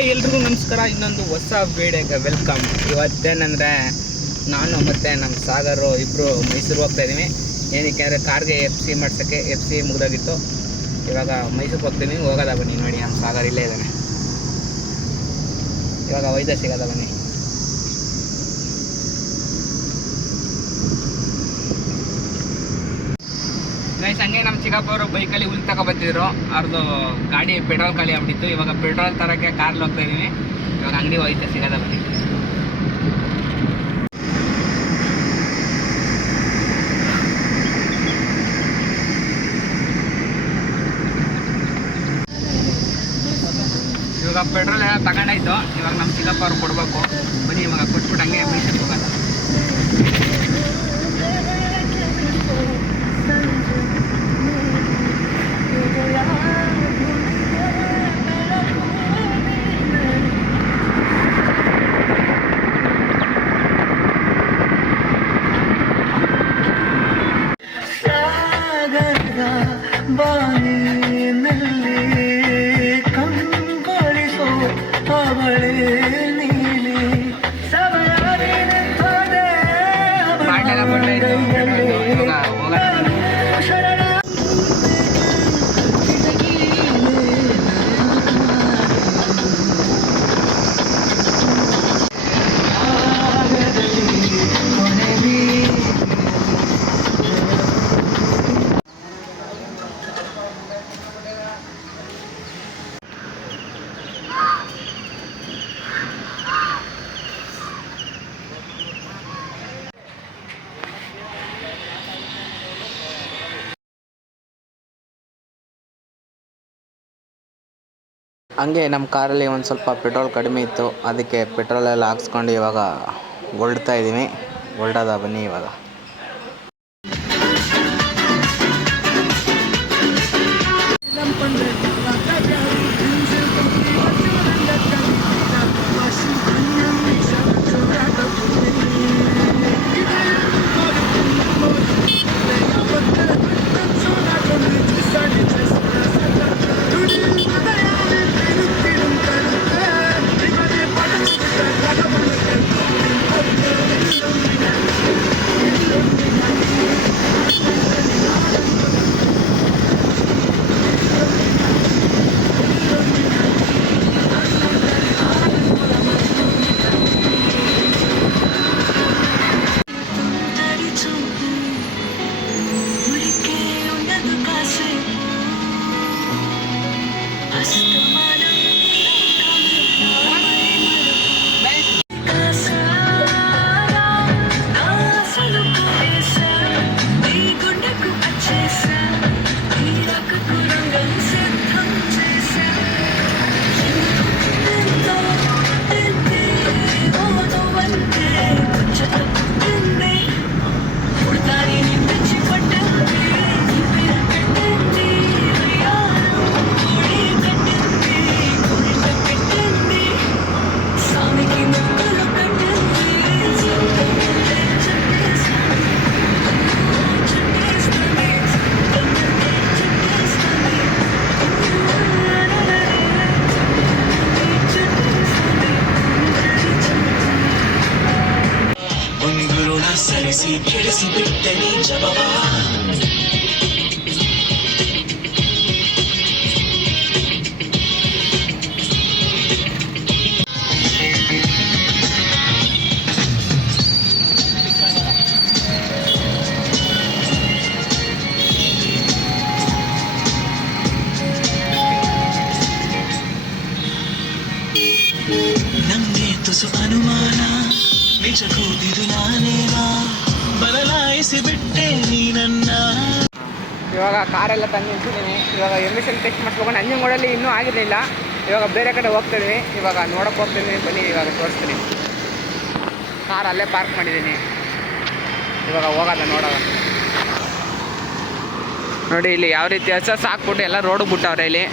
ಎಲ್ರಿಗೂ ನಮಸ್ಕಾರ. ಇನ್ನೊಂದು ಹೊಸ ವೀಡಿಯೋಗೆ ವೆಲ್ಕಮ್. ಇವತ್ತೇನಂದರೆ ನಾನು ಮತ್ತು ನಮ್ಮ ಸಾಗರು ಇಬ್ಬರು ಮೈಸೂರು ಹೋಗ್ತಾ ಇದ್ದೀವಿ ಏನಕ್ಕೆ ಅಂದರೆ ಕಾರ್ಗೆ ಎಫ್ ಸಿ ಮಾಡ್ಸೋಕ್ಕೆ ಎಫ್ ಸಿ ಮುಗಿದಾಗಿತ್ತು. ಇವಾಗ ಮೈಸೂರಿಗೆ ಹೋಗ್ತೀನಿ. ಹೋಗೋದ ಬನ್ನಿ ನೋಡಿ, ನಮ್ಮ ಸಾಗರ್ ಇಲ್ಲೇ ಇದ್ದಾನೆ. ಇವಾಗ ವೈದ್ಯ ಸಿಗೋದ ಬನ್ನಿ. ಗೈಸ್ ಹಂಗೆ ನಮ್ಮ ಚಿಕ್ಕಪ್ಪ ಅವರು ಬೈಕಲ್ಲಿ ಹುಲ್ ತಗೊ ಬಂದಿದ್ರು. ಅವ್ರದ್ದು ಗಾಡಿ ಪೆಟ್ರೋಲ್ ಖಾಲಿ ಆಗ್ಬಿಟ್ಟಿತ್ತು. ಇವಾಗ ಪೆಟ್ರೋಲ್ ತರಕ್ಕೆ ಕಾರ್ ಹೋಗ್ತಾ ಇದೀವಿ. ಇವಾಗ ಅಂಗಡಿ ಹೋಯ್ತೆ ಸಿಗದ ಬನ್ನಿ. ಇವಾಗ ಪೆಟ್ರೋಲ್ ಎಲ್ಲ ತಗೊಂಡಾಯ್ತು. ಇವಾಗ ನಮ್ಮ ಚಿಕ್ಕಪ್ಪ ಅವ್ರು ಕೊಡ್ಬೇಕು. ಬನ್ನಿ, ಇವಾಗ ಕೊಟ್ಬಿಟ್ಟು ಹಂಗೆ ಮೈಸೂರಿಗೆ ಹೋಗೋಣ. ಹಂಗೆ ನಮ್ಮ ಕಾರಲ್ಲಿ ಒಂದು ಸ್ವಲ್ಪ ಪೆಟ್ರೋಲ್ ಕಡಿಮೆ ಇತ್ತು, ಅದಕ್ಕೆ ಪೆಟ್ರೋಲೆಲ್ಲ ಹಾಕ್ಸ್ಕೊಂಡು ಇವಾಗ ಹೊರಡ್ತಾ ಇದ್ದೀನಿ ಹೊರಡೋದ ಬನ್ನಿ ಇವಾಗ. ನಿಜ ಕೂದಿದು ನಾನೇವಾ ಬದಲಾಯಿಸಿ ಬಿಟ್ಟೆ ನೀ ನನ್ನ. ಇವಾಗ ಕಾರೆಲ್ಲ ತಂದು ನಿಂತಿದ್ದೀನಿ ಇವಾಗ ಎಮಿಷನ್ ಟೆಸ್ಟ್ ಮಾಡಿಸ್ಬೇಕು. ನಂಜನಗೂಡಲ್ಲಿ ಇನ್ನೂ ಆಗಿರಲಿಲ್ಲ. ಇವಾಗ ಬೇರೆ ಕಡೆ ಹೋಗ್ತಿದ್ವಿ. ಇವಾಗ ನೋಡೋಕೆ ಹೋಗ್ತಿದ್ದೀನಿ ಬನ್ನಿ, ಇವಾಗ ತೋರಿಸ್ತೀನಿ. ಕಾರ್ ಅಲ್ಲೇ ಪಾರ್ಕ್ ಮಾಡಿದ್ದೀನಿ. ಇವಾಗ ಹೋಗಲ್ಲ ನೋಡೋಣ ನೋಡಿ, ಇಲ್ಲಿ ಯಾವ ರೀತಿ ಹಸ ಸಾಕ್ಬಿಟ್ಟು ಎಲ್ಲ ರೋಡು ಬಿಟ್ಟವ್ರೆ ಇಲ್ಲಿ.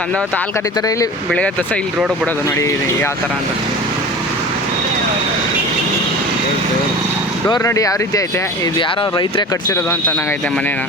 ಸಂದ ಹಾಲು ಕರೀತಾರೆ ಇಲ್ಲಿ. ಬೆಳಗ್ಗೆ ತಸ ಇಲ್ಲಿ ರೋಡು ಬಿಡೋದು ನೋಡಿ ಯಾವ ಥರ ಅಂತ. ಡೋರ್ ನೋಡಿ ಯಾವ ರೀತಿ ಐತೆ? ಇದು ಯಾರೋ ರೈತರೇ ಕಟ್ಸಿರೋದು ಅಂತ ಅನ್ನಂಗೈತೆ ಮನೇನ.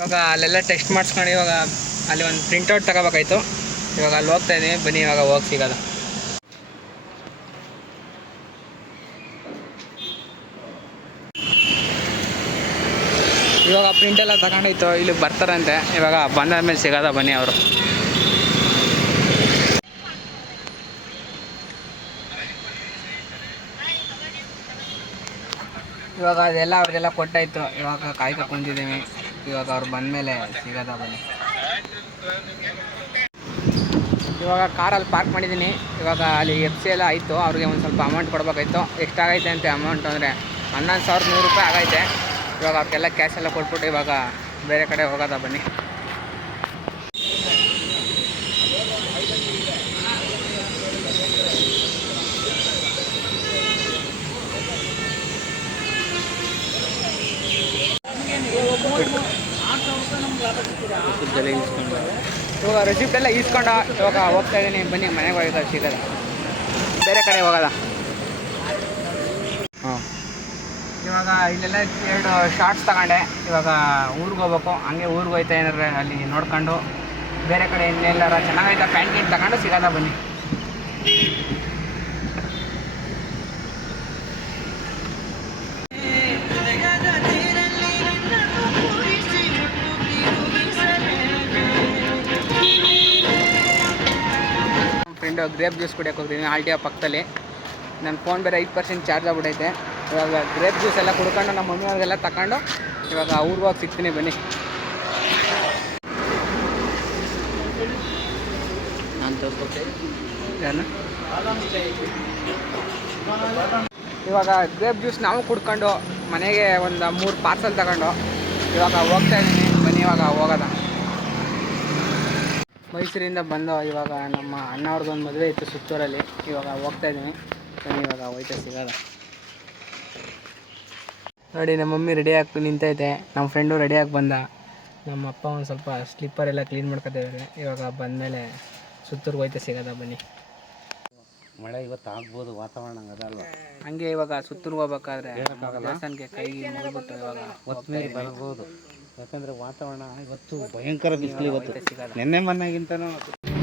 ಇವಾಗ ಅಲ್ಲೆಲ್ಲ ಟೆಸ್ಟ್ ಮಾಡಿಸ್ಕೊಂಡು ಇವಾಗ ಅಲ್ಲಿ ಒಂದು ಪ್ರಿಂಟೌಟ್ ತಗೋಬೇಕಾಯ್ತು. ಇವಾಗ ಅಲ್ಲಿ ಹೋಗ್ತಾ ಇದ್ದೀನಿ. ಬನ್ನಿ, ಇವಾಗ ಹೋಗಿ ಸಿಗೋದು. ಇವಾಗ ಪ್ರಿಂಟ್ ಎಲ್ಲ ತಗೊಂಡೋಯ್ತು ಇಲ್ಲಿಗೆ ಬರ್ತಾರಂತೆ. ಇವಾಗ ಬಂದಾದ್ಮೇಲೆ ಸಿಗೋದ ಬನ್ನಿ ಅವರು. ಇವಾಗ ಅದೆಲ್ಲ ಅವ್ರಿಗೆಲ್ಲ ಕೊಟ್ಟಾಯ್ತು. ಇವಾಗ ಕಾಯ್ಕೊಂಡಿದ್ದೀನಿ ಇವಾಗ ಅವ್ರು ಬಂದಮೇಲೆ ಸಿಗದ ಬನ್ನಿ. ಇವಾಗ ಕಾರಲ್ಲಿ ಪಾರ್ಕ್ ಮಾಡಿದ್ದೀನಿ. ಇವಾಗ ಅಲ್ಲಿ ಎಫ್ ಸಿ ಎಲ್ಲ ಆಯಿತು. ಅವ್ರಿಗೆ ಒಂದು ಸ್ವಲ್ಪ ಅಮೌಂಟ್ ಕೊಡಬೇಕಾಯ್ತು. ಎಷ್ಟಾಗೈತೆ ಅಂತ ಅಮೌಂಟ್ ಅಂದರೆ ಹನ್ನೊಂದು ಸಾವಿರದ ನೂರು ರೂಪಾಯಿ ಆಗೈತೆ. ಇವಾಗ ಅವ್ರಿಗೆಲ್ಲ ಕ್ಯಾಶ್ ಎಲ್ಲ ಕೊಟ್ಬಿಟ್ಟು ಇವಾಗ ಬೇರೆ ಕಡೆ ಹೋಗೋದ ಬನ್ನಿ. ಇವಾಗ ರೆಸಿಪ್ಟ್ ಎಲ್ಲ ಈಸ್ಕೊಂಡ ಇವಾಗ ಹೋಗ್ತಾ ಇದ್ದೀನಿ. ಬನ್ನಿ, ಮನೆಗೆ ಹೋಗಿದ ಸಿಗೋದ ಬೇರೆ ಕಡೆ ಹೋಗಲ್ಲ. ಹಾಂ. ಇವಾಗ ಇಲ್ಲೆಲ್ಲ ಎರಡು ಶಾರ್ಟ್ಸ್ ತಗೊಂಡೆ. ಇವಾಗ ಊರಿಗೆ ಹೋಗ್ಬೇಕು. ಹಂಗೆ ಊರಿಗೆ ಹೋಯ್ತಾ ಏನಾರ ಅಲ್ಲಿ ನೋಡ್ಕೊಂಡು. ಬೇರೆ ಕಡೆ ಇನ್ನೆಲ್ಲಾರ ಚೆನ್ನಾಗೈತ? ಪ್ಯಾಂಟ್ ಗೀನ್ ತಗೊಂಡು ಸಿಗಲ್ಲ ಬನ್ನಿ. ಫ್ರೆಂಡು ಗ್ರೇಪ್ ಜ್ಯೂಸ್ ಕುಡಿಯೋಕೆ ಹೋಗ್ತೀನಿ ಆಲ್ಟಿಯ ಪಕ್ಕದಲ್ಲಿ. ನನ್ನ ಫೋನ್ ಬೇರೆ ಐದು ಪರ್ಸೆಂಟ್ ಚಾರ್ಜ್ ಆಗ್ಬಿಟ್ಟೈತೆ ಇವಾಗ ಗ್ರೇಪ್ ಜ್ಯೂಸ್ ಎಲ್ಲ ಕುಡ್ಕೊಂಡು ನಮ್ಮ ಮಮ್ಮಿ ಅವ್ರಿಗೆಲ್ಲ ತಗೊಂಡು ಇವಾಗ ಊರಿಗೆ ಹೋಗಿ ಸಿಗ್ತೀನಿ ಬನ್ನಿ. ನಾನು ಇವಾಗ ಗ್ರೇಪ್ ಜ್ಯೂಸ್ ನಾವು ಕುಡ್ಕೊಂಡು ಮನೆಗೆ ಒಂದು ಮೂರು ಪಾರ್ಸಲ್ ತಗೊಂಡು ಇವಾಗ ಹೋಗ್ತಾ ಇದ್ದೀನಿ. ಬನ್ನಿ, ಇವಾಗ ಹೋಗೋದ ಮೈಸೂರಿಂದ ಬಂದು ಇವಾಗ ನಮ್ಮ ಅಣ್ಣವ್ರದ್ದೊಂದು ಮದುವೆ ಇತ್ತು ಸುತ್ತೂರಲ್ಲಿ. ಇವಾಗ ಹೋಗ್ತಾ ಇದ್ದೀನಿ. ಬನ್ನಿ ಇವಾಗ ಹೋಯ್ತಾ ಸಿಗಲ್ಲ ನೋಡಿ ನಮ್ಮ ಮಮ್ಮಿ ರೆಡಿ ಆಗಿ ನಿಂತೈತೆ. ನಮ್ಮ ಫ್ರೆಂಡು ರೆಡಿಯಾಗಿ ಬಂದ. ನಮ್ಮ ಅಪ್ಪ ಒಂದು ಸ್ವಲ್ಪ ಸ್ಲಿಪ್ಪರ್ ಎಲ್ಲ ಕ್ಲೀನ್ ಮಾಡ್ಕೊತಿದ್ದಾರೆ ಇವಾಗ ಬಂದಮೇಲೆ ಸುತ್ತೂರ್ಗೆ ಹೋಯ್ತಾ ಸಿಗೋದ ಬನ್ನಿ. ಮಳೆ ಇವತ್ತು ಆಗ್ಬೋದು ವಾತಾವರಣ ಹಂಗೆ ಇವಾಗ ಸುತ್ತೂರ್ಗೆ ಹೋಗ್ಬೇಕಾದ್ರೆ ದೇವಸ್ಥಾನಕ್ಕೆ ಕೈ ಮುಗಿಬಿಟ್ಟು ಇವಾಗ ಬರ್ಬೋದು. ಯಾಕಂದ್ರೆ ವಾತಾವರಣ ಇವತ್ತು ಭಯಂಕರ ಬಿಸಿಲು ಇವತ್ತು. ನಿನ್ನೆ ಮೊನ್ನೆಗಿಂತನೂ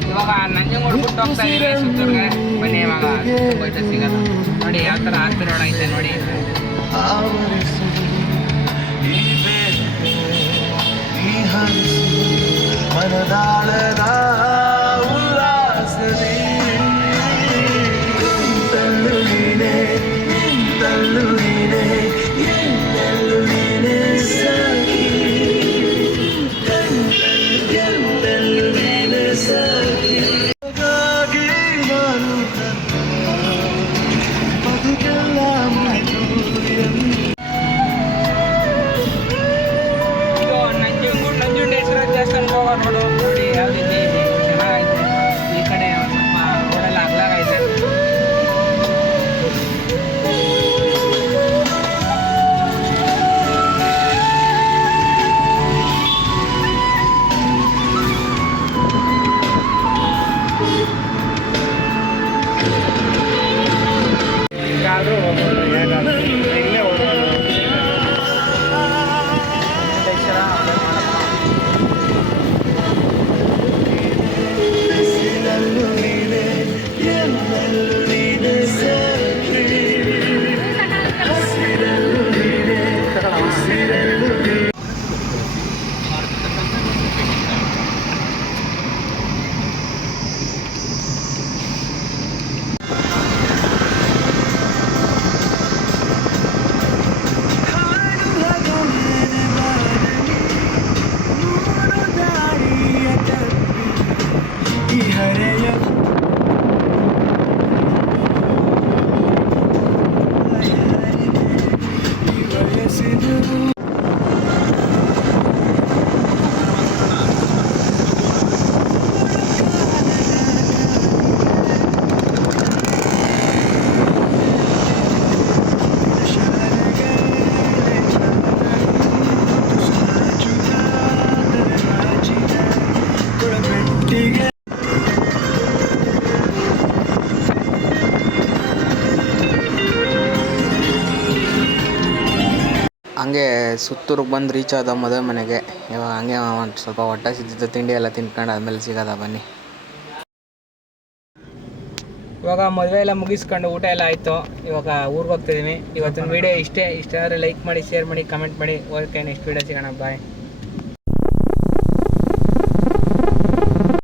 ಇವಾಗ ನಂಜೆ ಹೋಗ್ತಾ ಇದ್ದೀವಿ ಸುತ್ತೂರ್ಗೆ. ಬನ್ನಿ ಇವಾಗ. ಸುತ್ತೂರ್ಗೆ ಹೋಯ್ತಾ ಸಿಗೋದ ನೋಡಿ ಯಾವ ಥರ ಆಸ್ತಿ ರೋಡ್ ಐತೆ ನೋಡಿ. ಮನದಾಳದ ಹಂಗೆ ಸುತ್ತೂರಿಗೆ ಬಂದು ರೀಚ್ ಆದ ಮದುವೆ ಮನೆಗೆ. ಇವಾಗ ಹಂಗೆ ಒಂದು ಸ್ವಲ್ಪ ಹೊಟ್ಟೆ ಸಿದ್ದಿದ್ದು ತಿಂಡಿ ಎಲ್ಲ ತಿನ್ಕೊಂಡು ಆದಮೇಲೆ ಸಿಗೋದ ಬನ್ನಿ. ಇವಾಗ ಮದುವೆ ಎಲ್ಲ ಮುಗಿಸ್ಕೊಂಡು ಊಟ ಎಲ್ಲ ಆಯಿತು. ಇವಾಗ ಊರಿಗೆ ಹೋಗ್ತಿದ್ದೀನಿ ಇವತ್ತಿನ ವೀಡಿಯೋ ಇಷ್ಟೇ. ಇಷ್ಟ ಆದರೆ ಲೈಕ್ ಮಾಡಿ ಶೇರ್ ಮಾಡಿ ಕಮೆಂಟ್ ಮಾಡಿ. ಓಕೆ ನೆಕ್ಸ್ಟ್ ವೀಡಿಯೋ ಸಿಗೋಣ. ಬಾಯ್